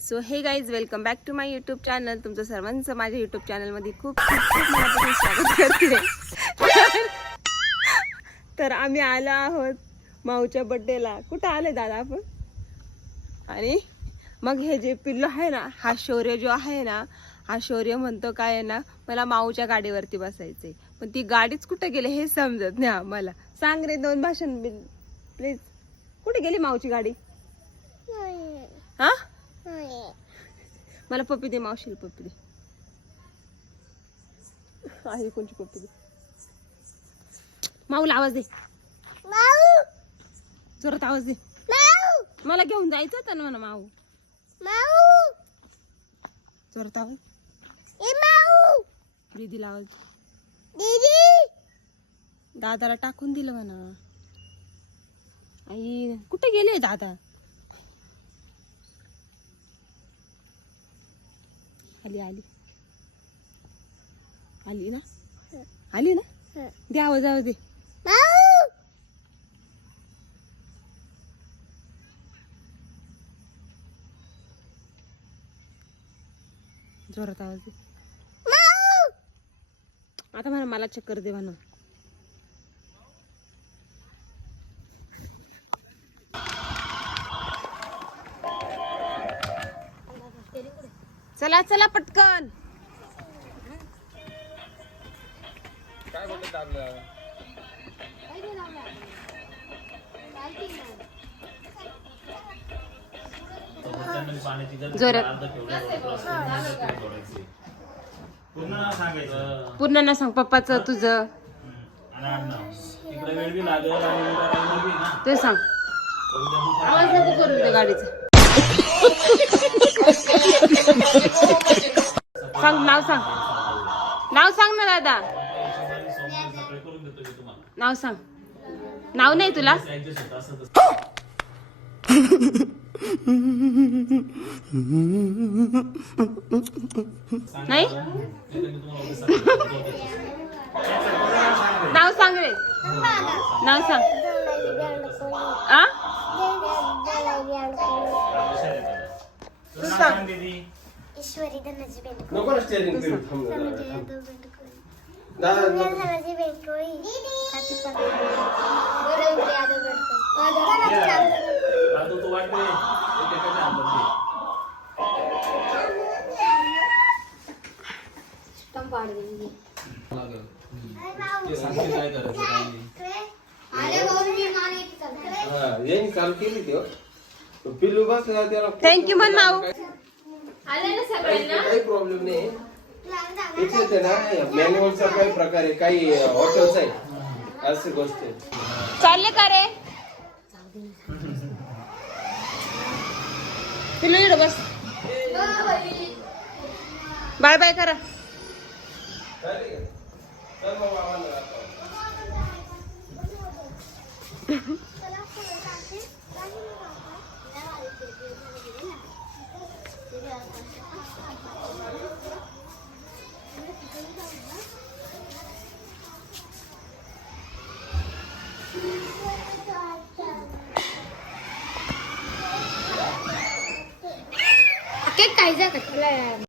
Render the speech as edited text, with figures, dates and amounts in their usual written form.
So hey guys, welcome back to my YouTube channel. तुमचं सर्वांचं माझ्या यूट्यूब चॅनलमध्ये खूप खूप मनापासून स्वागत करते. तर आम्ही आलो आहोत माऊच्या बड्डेला. कुठं आले दादा आपण? आणि मग हे जे पिल्लू आहे ना, हा शौर्य जो आहे ना, हा शौर्य म्हणतो काय आहे ना, मला माऊच्या गाडीवरती बसायचंय. पण ती गाडीच कुठे गेली हे समजत नाही आम्हाला. सांग रे दोन भाषण प्लीज. कुठे गेली माऊची गाडी? हा, मला पप्पी दे, मावशीला पप्पी दे. आहे कोणची पप्पी दे? माऊला आवाज दे, जोरात आवाज दे. मला घेऊन जायचं होतं ना म्हणा माऊ. जोरात आवाज. दीदीला आवाज. दादाला टाकून दिलं म्हणा. आई कुठे गेले दादा? आली आली आली ना, आली ना. दे आवाज, आवाज दे. जोरात आवाज दे. आता म्हणा मला चक्कर दे म्हणा. चला चला पटकन. काय बोलत आपलं? जोरात. पूर्ण ना सांग पप्पाचं तुझं. ते सांग. आवाज नको करू त्या गाडीचा. सांग नाव, सांग नाव, सांग ना दादा. नाव सांग. नाव नाही तुला? नाही. नाव सांग रे, नाव सांग. आ तू सांग. ईश्वरी धनाजी बेंडकोळी. नको ना स्टेअरिंग फिरू थांब ना. धनाजी बेंडकोळी. गुरवली यादव बेंडकोळी. तू वाट रे. स्टंप वाढ देंगे. ते सांगते काय करायचं काय नाही. अरे भाऊ मी माने की चल. हा, येईन चालू केली ती हो. तो पिल्लू बसला त्याला. थँक्यू म्हण माऊ. आले ना सगळ्यांना. काही प्रॉब्लेम नाही. त्याच्यात आहे ना मॅन्युअलचा काही प्रकार आहे, काही ऑटोचा आहे, अशी गोष्ट आहे. चालले का रे? पिल्लू इकडे बस. बाय बाय करा. चल मग बाबांना. केक खायचा का तुला?